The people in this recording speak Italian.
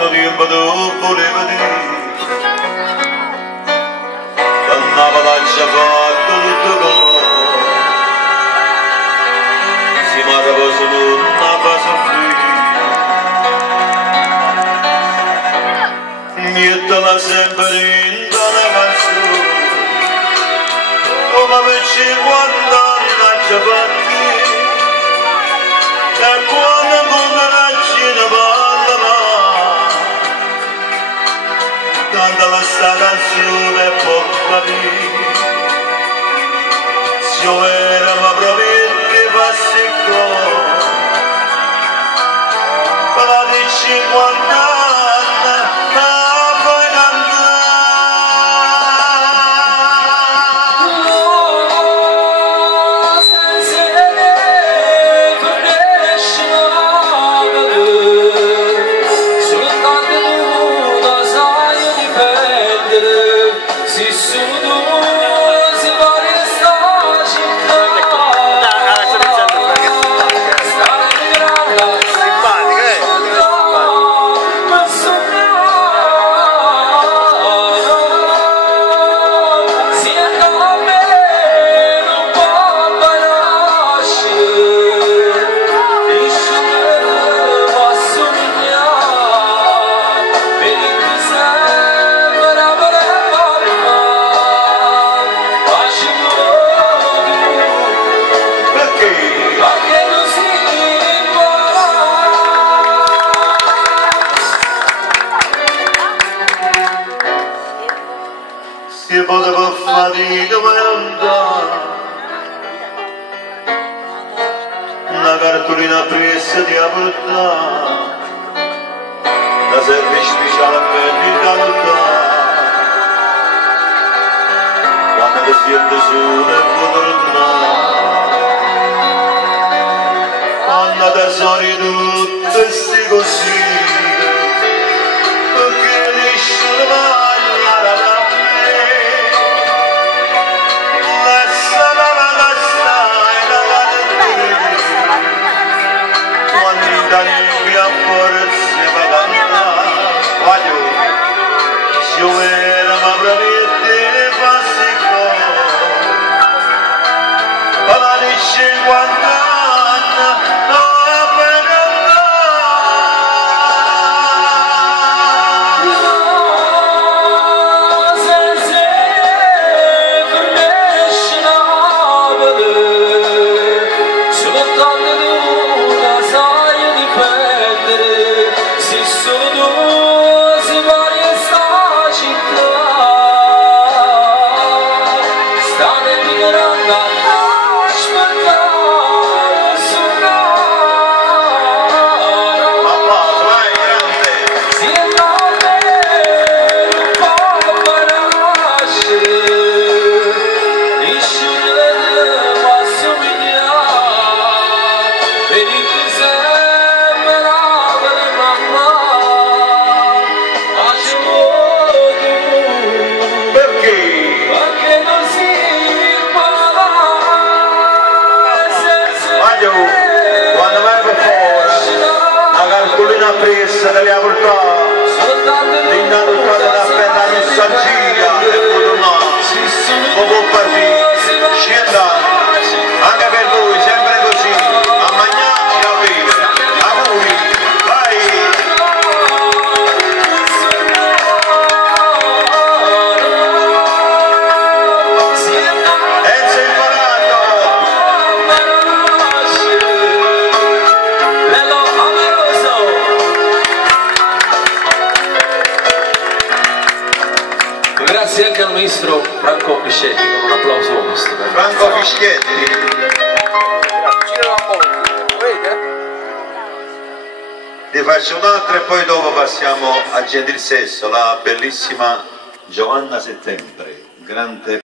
Tanto tempo tu volevi dire, tornava da già fatto tutto cose, si mi riposo non fa soffrire, mettila sempre in una canzone, come per 50 anni già fatti, e quando mondo raccina parla, canta questa canzone e può capire, se io era ma prometti passi qua, quella di 50 anni, si poteva fare come lontano, una cartolina presa di portare, da servizio speciale per da lontano, quando ti senti solo e puoi tornare, quando ti sono tutte sti così, perché riesci a ballare da se io era ma prometti passi qua, alla di 50 anni non per quando vai per fuori, la cartolina presa te la portata, l'inda portata da appena messaggia e poi tornare, non può partire, scenda, anche per voi, sempre così, a mangiare e a bere, auguri, vai! E sei imparato! Grazie anche al ministro Franco Fiscietti con un applauso vostro. Franco Fiscietti. Ti faccio un'altra e poi dopo passiamo a Gentilsesso, la bellissima Giovanna Settembre, grande